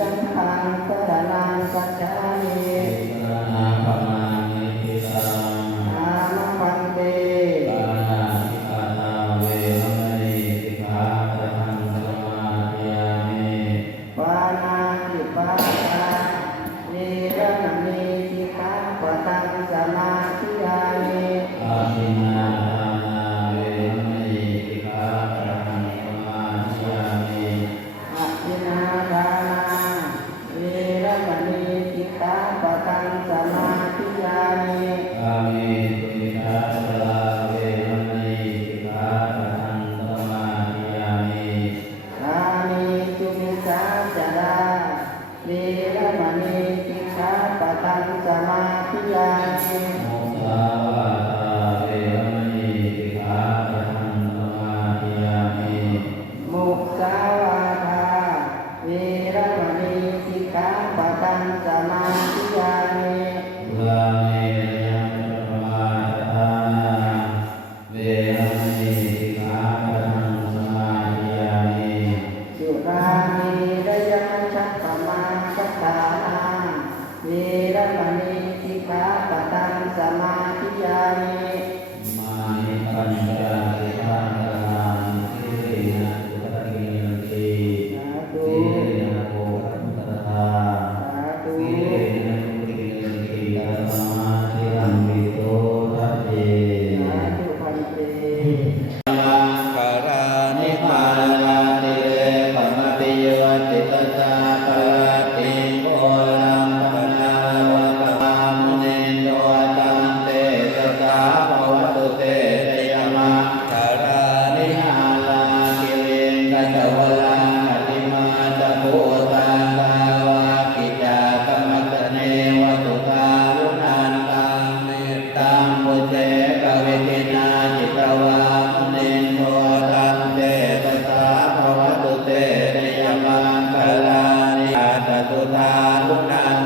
จังขังสรนังกัจจามิ voltar. นาทุนาน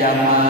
Yeah.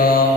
Oh.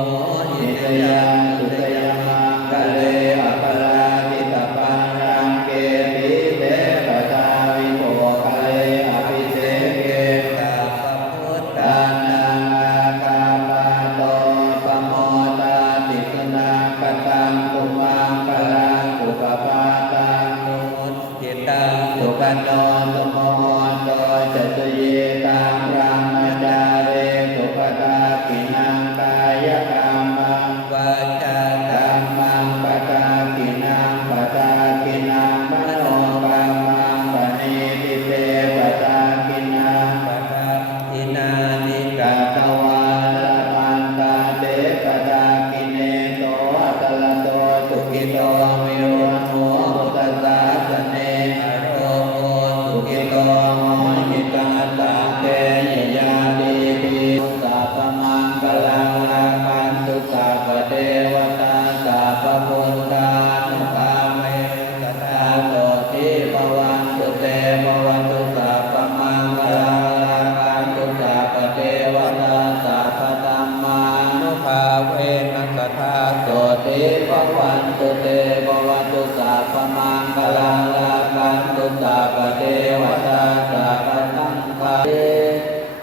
พินัทาโสติภวันตุเตภวตุสัพมังคลังลาคันตุสัพเทวตาสัพพังคาเต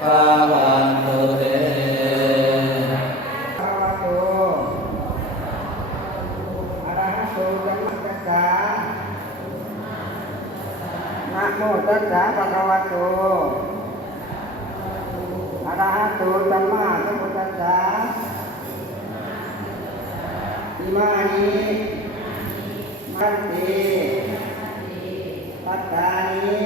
ภวันตุเตนะโมตัสสะภะคะวะโตอะระหะโตสัมมาสัมพุทธัสสะ มานีมัตตีปัตตานี